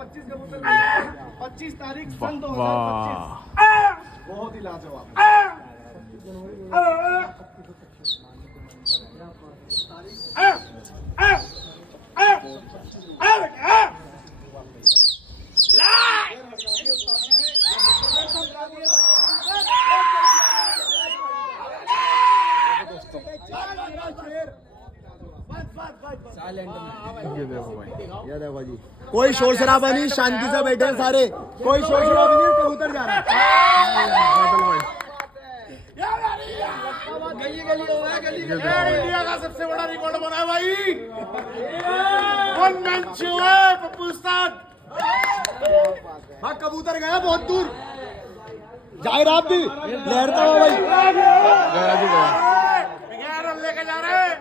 25 कबूतर 25 तारीख सन 2025। बहुत ही लाजवाब। ये देखो जी, कोई शोर शराबा नहीं, शांति से बैठे हैं सारे, कोई शोर शराबा नहीं, कबूतर जा रहा है। इंडिया का सबसे बड़ा रिकॉर्ड बना है भाई। 1 मैन शो है पप्पू उस्ताद। हाँ कबूतर गया बहुत दूर, जाहिर आप भी लहरता हुआ भाई लेके जा रहे हैं।